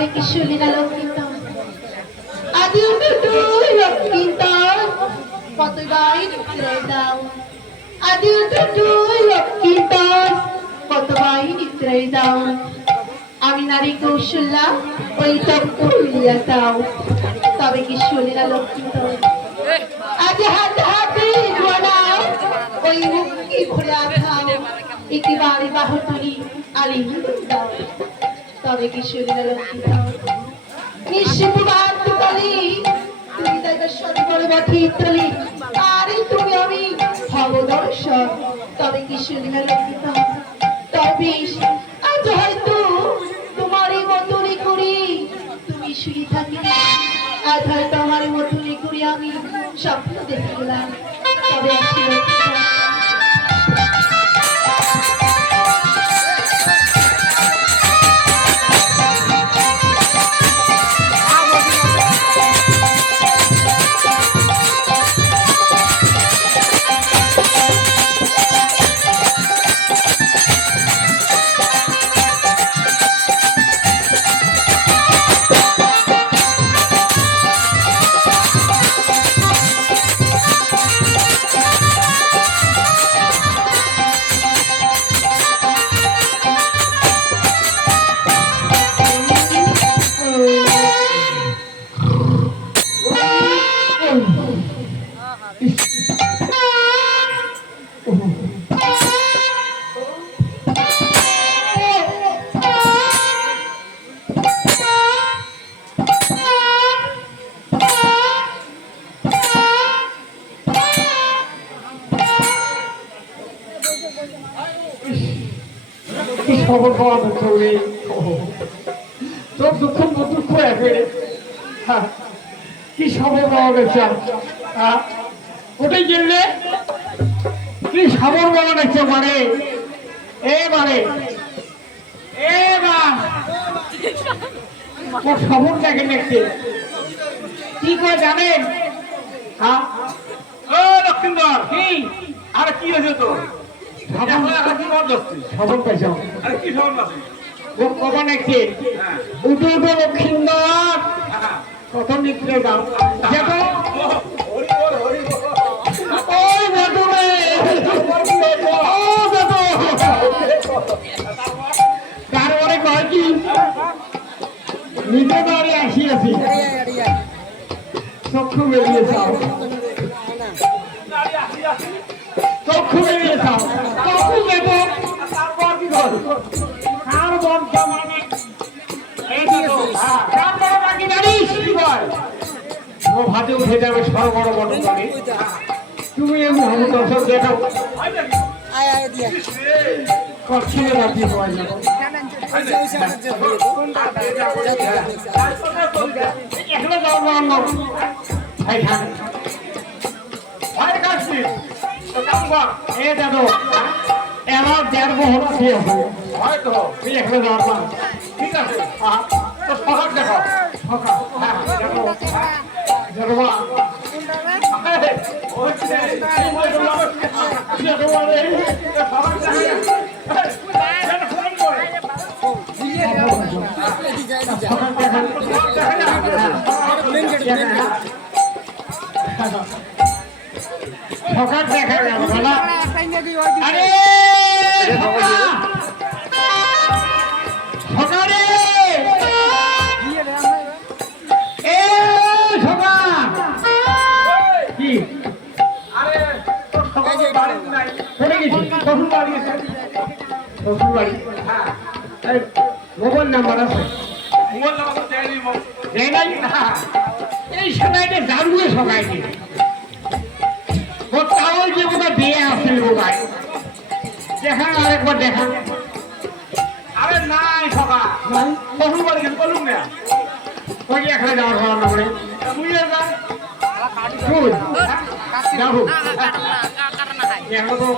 তবে কি শুনিলা লক্ষ্মীতর আদি উঠু লক্ষ্মীতর কতবার নিদ্রায় দাও আদি উঠু লক্ষ্মীতর কতবার নিদ্রায় দাও আমি নারী কৌশল্যা ওই তপ্ত হইয়া দাও তবে কি শুনিলা লক্ষ্মীতর আজ হাতে হাতে বানাও ওই মুক্তি ভরে আধাও একেবারে বাহুতলি আলিঙ্গন দাও তবে কি শুনিলা লক্ষ্মীতর নিঃশিপুবাদ তুলি তুমি তাইবার সর্বর বঠিত্রলি আরে তুমি আমি ভবদর্শন তবে কি শুনিলা লক্ষ্মীতর তবে আজ হয়তো তোমারই মতনে করি তুমি শুয়ে থাকি আজ হয়তো আমার মতনে করি আমি স্বপ্ন দেখে গেলাম তবে আসি লক্ষ্মীতর খবর পাওয়া যাচ্ছে তোর দুঃখ দুঃখ একবারে কি খবর পাওয়া গেছে ওটাই গেলে কি খবর পাওয়া গেছে মানে এবারে এবার খবর দেখে দেখছে কি করে জানেন লক্ষ্মীন্দর কি আর কি হয়েছে তোর খবর পাইছ আর কি খবর আছে ও কখন একটি উঠে উঠে লক্ষ্মীন্দর কত নিত্রে যাও দেখো ওই বেদুরে ও বেদু তারপরে কয় কি নিজে বাড়ি আসিয়াছি চক্ষু বেরিয়ে যাও চক্ষু বেরিয়ে যাও চক্ষু দেবো তারপর কি করো কার বন্ধ মানে এই দেখো কার বড় বাকি জানিস কি বল ও ভাতে উঠে যাবে সর্বড় বড় করে তুমি এই মোহাম্মদ দর্শক দেখাও আয় আয় দিয়া কচ্ছিলে রাজি হওয়া যাবো এখানে যাও না ভাইখানে ভাই কাশি এ দাদু এবার 1.5 হচ্ছে হয়তো তুই এখানে যাওয়ার না ঠিক আছে তো সকাল দেখো সকাল হ্যাঁ দেখো দেখো সকাল দেখা গেল না আরে সকালে এ সকা কি আরে তোর সকাল বাড়ি নাই চলে গেছি শ্বশুর বাড়ি এসে শ্বশুর বাড়ি হ্যাঁ মোবাইল নাম্বার আছে মোবাইল নাম্বার দেয়নি দেয় নাই এই সময়টা জানবে সবাইকে ও তাও যে বোধহয় দিয়ে আসছিল বোধহয় দেখা আরেকবার দেখা আরে নাই সকা নাই শ্বশুর বাড়ি গেছে বলুন না ওই এখানে যাওয়ার হওয়ার না বলে তুই যা শুন যাবো এখন তো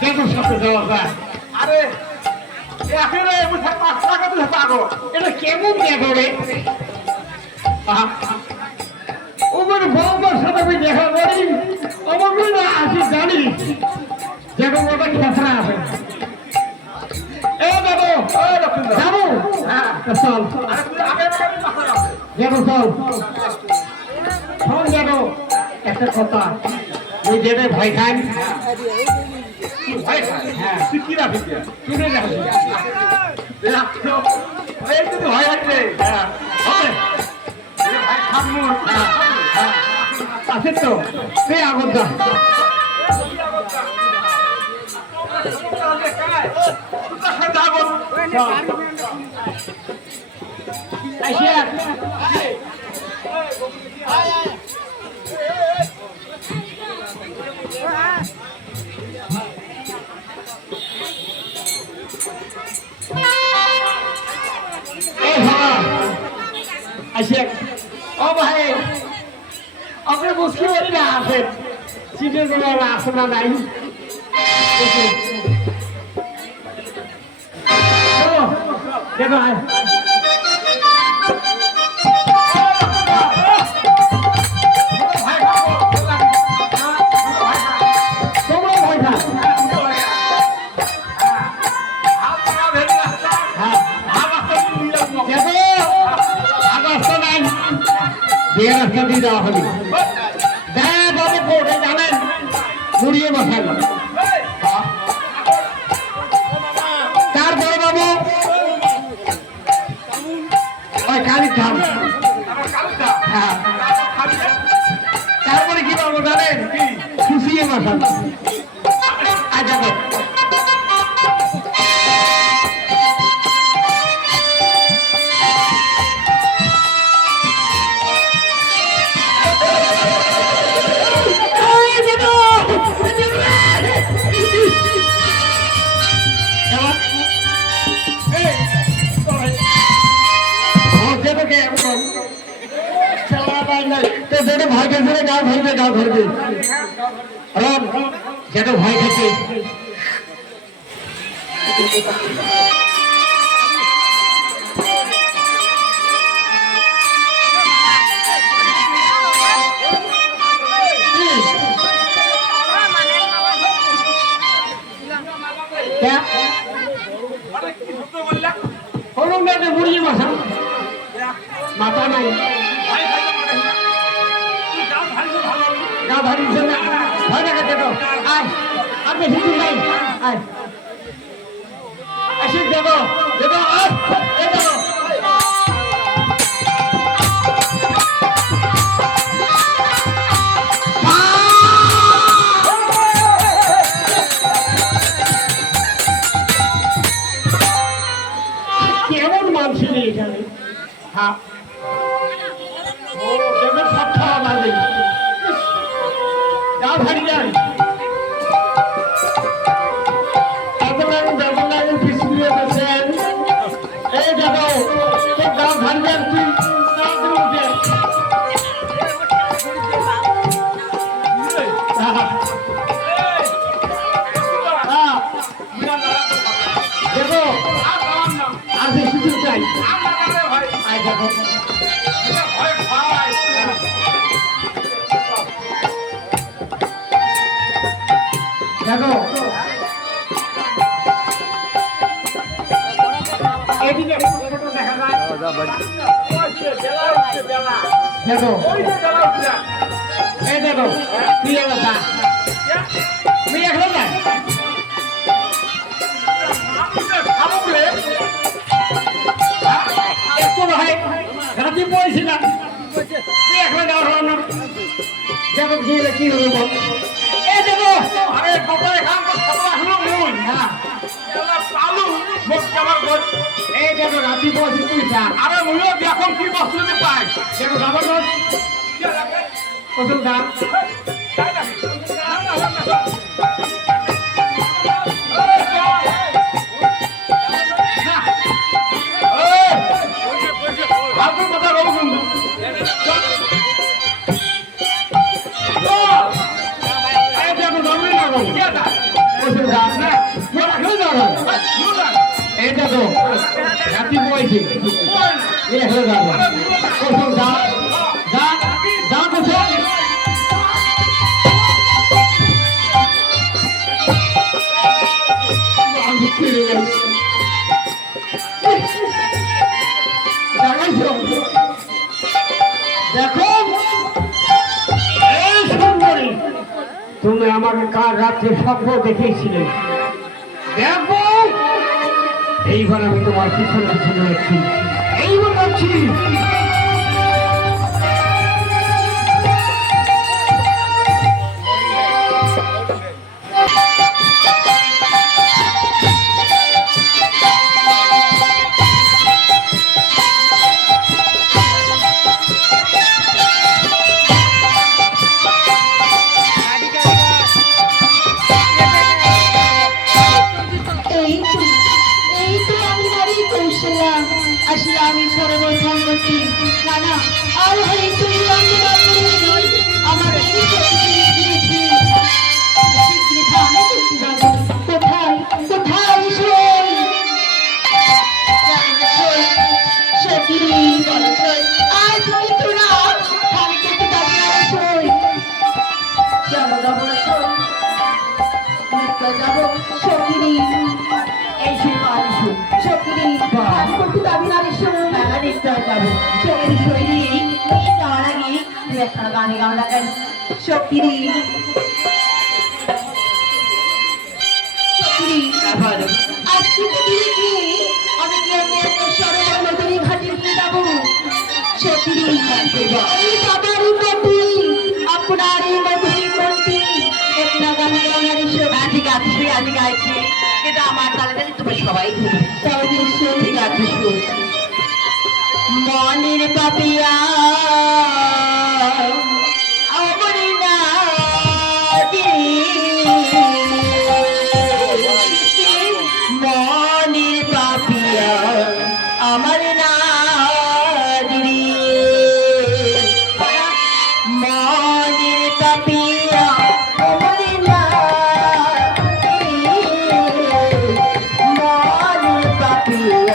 দেখো সাথে যাওয়া যায় আরে এখানে মুঠে 5 টাকা তুই পাগো এটা কেমন দেখো রে ওদের বউমার সাথে আমি দেখা করি আমার না আসি জানি দেখো ওটা খেসরা আছে এ বাবু ও লক্ষ্মীন্দর যাবো হ্যাঁ চল আরে তুই আগে বাড়ি পাশে আছে দেখো চল শোন দেখো একটা কথা ওই যেটা ভয় খাই তুই ভয় খাস হ্যাঁ তুই কি রাখিস শুনে রাখি এই তুই ভয় আছে হ্যাঁ হবে ভাই খামু আছে তো সে আগত যা আসিয়া আসিয়া ও ভাই আপনার মুশকিল হলে না আছে সিটের বেলা আছে না নাই দেখো তোমরা ভয় না হ্যাঁ দেখো আগস্ট নাই বিয়ের রাস্তা দিয়ে যাওয়া হবে দেখা যাবে কোর্টে জানেন মুড়িয়ে বসাল তারপরে বাবু ওই কালির ধাম হ্যাঁ তারপরে কি পাবো জানেন খুশিয়ে বসাল আজ যাবো ভয় খেয়েছে গা ধরবে যেটা ভয় খেয়েছে মুড়িয়ে মাথা মাথা নাই গা ভারী ভয় দেখা যেত আয় আর বেশি দূর নাই আয় আসি দেবো দেবো দেবো কেমন মানুষ নেই এখানে হ্যাঁ ও দেবের সব খাওয়া লাগে গা ভারী যান পিছিয়ে বসেন এই দেখো তো গা ভারী যান তুই উঠে দেখো আর বেশি দূর চাই আয় দেখো দেখো এইদিকে দেখা যায় দেখো এই দেখো প্রিয় কথা তুমি এখন না একটু ভাই রাতে পড়েছিলাম এখন যাওয়ার না দেখো গিয়ে কি হলো বল এই দেখো আরে কপালে খান কপালে হলো মুই হ্যাঁ চালু মুখ কেমন কর এই দেখো রাতে পড়েছি পয়সা আরে মুইও দেখো কি বস্তু দি পাই দেখো জবরদস্ত কত দাম আপনার কথা রব বন্ধু এই দেখো জমি না গো কত দাম না রাখলে দাও এই দেখো রাতে পড়েছি এই হলো দাম কত দাম দাম দাম কত দেখো এই সুন্দরী, তুমি আমাকে কাল রাত্রে স্বপ্ন দেখিয়েছিলে। দেখো এইবার আমি তোমার পিছনে পিছনে যাচ্ছি, এইবার যাচ্ছি। এই তো এই তো আমি নারী কৌশলা আসলে আমি সর্বপ্রথম করছি না না আর হয়তো আমার এই কোথায় কোথায় শোন সখী বল শোন আর তুমি তোরা আমি কিন্তু দাঁড়িয়ে শোন চলো যাবো শোন যাবো সখী এই সেই মানুষ সখী আমি কিন্তু দাবি নারী শোন মেলা নিশ্চয় যাবো। সখী শৈলী যাওয়ার আগে তুই একটা গানে গাও না কেন সখী আজকে যদি দেখি আমি কি সরকার নদী ঘাটে নিয়ে যাবো সখী এই বাবারই মন্ত্রী আপনারই মন্ত্রী মন্ত্রী একটা গান গানারি সখী ঠিক আছে তুই আজ গাইছি, কিন্তু আমার তালে তুমি সবাই ধরবে। তবে ঠিক আছে শুন। মনের পাপিয়া অমরি না মনের পাপিয়া আমার না মনের পাপিয়া আমার না মনের পাপিয়া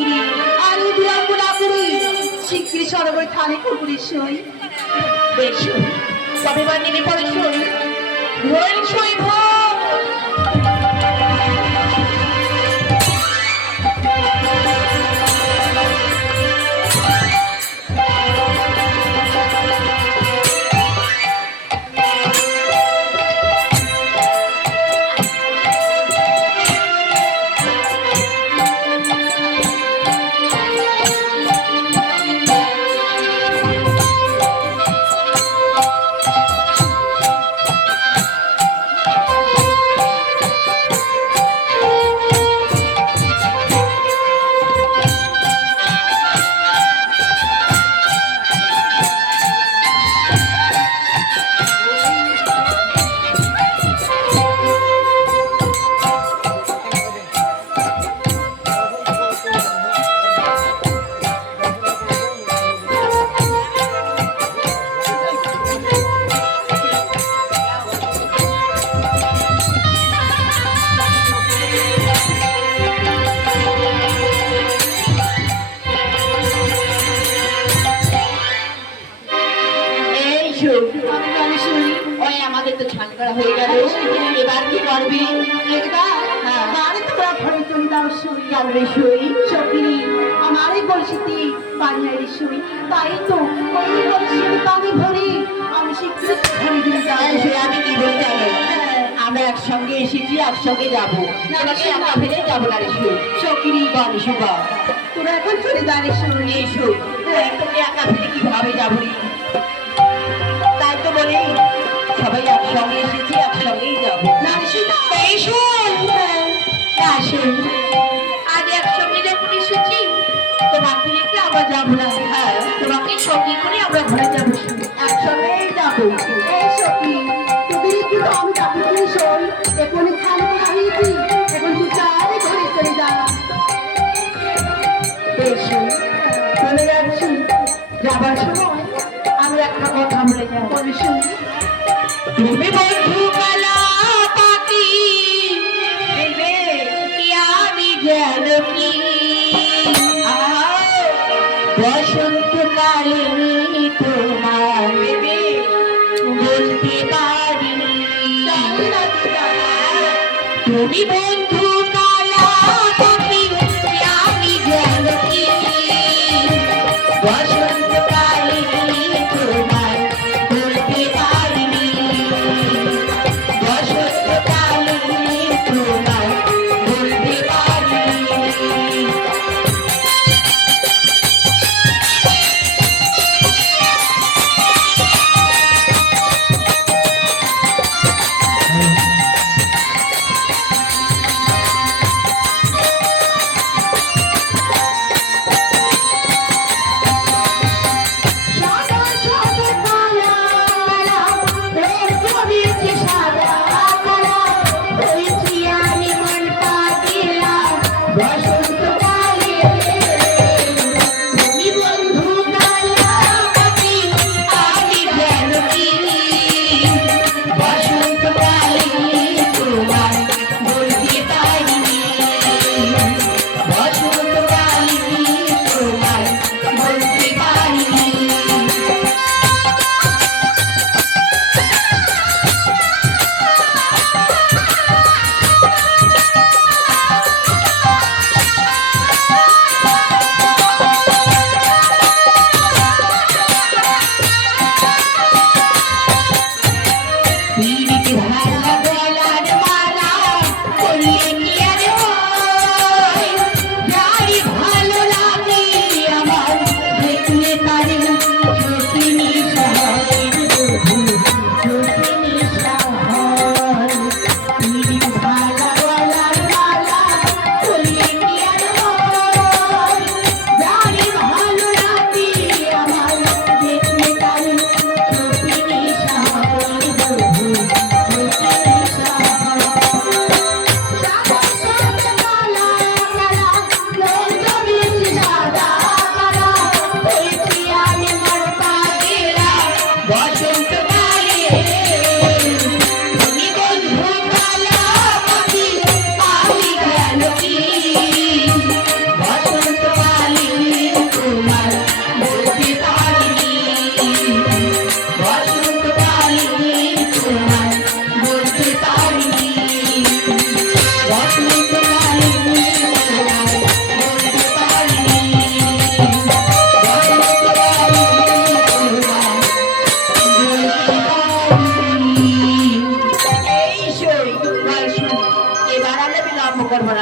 সকিরি আর বিলম্ব না করি শিগগিরি সরোবর থানে কুকুরি সই। বেশ, তবে বা নেমে পড়ে সই। ভোর সই ভোর। ওই আমাদের তো ছান করা হয়ে গেল, এবার কি করবি? আরে তোরা ঘরে চলে দাও শুই। কেন রে শুই? সকিরি আমারই বলছিতি পানি আইরে শুই, তাই তো ওই বলছি পানি ভরি আমি শিগগিরি ঘরে দিয়ে যাই। আমি কি বলতে হবে? আমরা একসঙ্গে এসেছি, একসঙ্গে যাবো, তোমাকে একা ফেলে যাবো না রে শুই। সকিরি বল শুভা, তোরা এখন চলে যা রে শুই। এই শুই তোকে একা ফেলে কিভাবে যাবো রে? তাই তো বলি সবাই একসঙ্গে এসেছি, একসঙ্গেই যাবো। আজ একসঙ্গে যখন এসেছি তোমাকে রেখে আমরা যাবো না। হ্যাঁ, তোমাকে সঙ্গে করে আমরা ঘরে যাবো, একসঙ্গেই যাবো। এই সখী, তোদের একটু তো আমি কাপড় কিনে শোই, এখনই খালি হারিয়েছি, এখন তুই চাই ঘরে চলে যা। বেশ, চলে যাচ্ছি। যাবার সময় আমি একটা কথা বলে যাবো, শুনি। তুমি বন্ধু কালা পাখি, আমি যেন কি বসন্তকালে তোমার বলতে পারিনি। তুমি বন্ধু কালা পাখি, আমি যেন কি বসন্তকালে তোমার বলতে পারিনি। বসন্তকালে তোমার বলতে পারিনি। এই সই বল শুন, এবার আর বিলম্ব করবো না।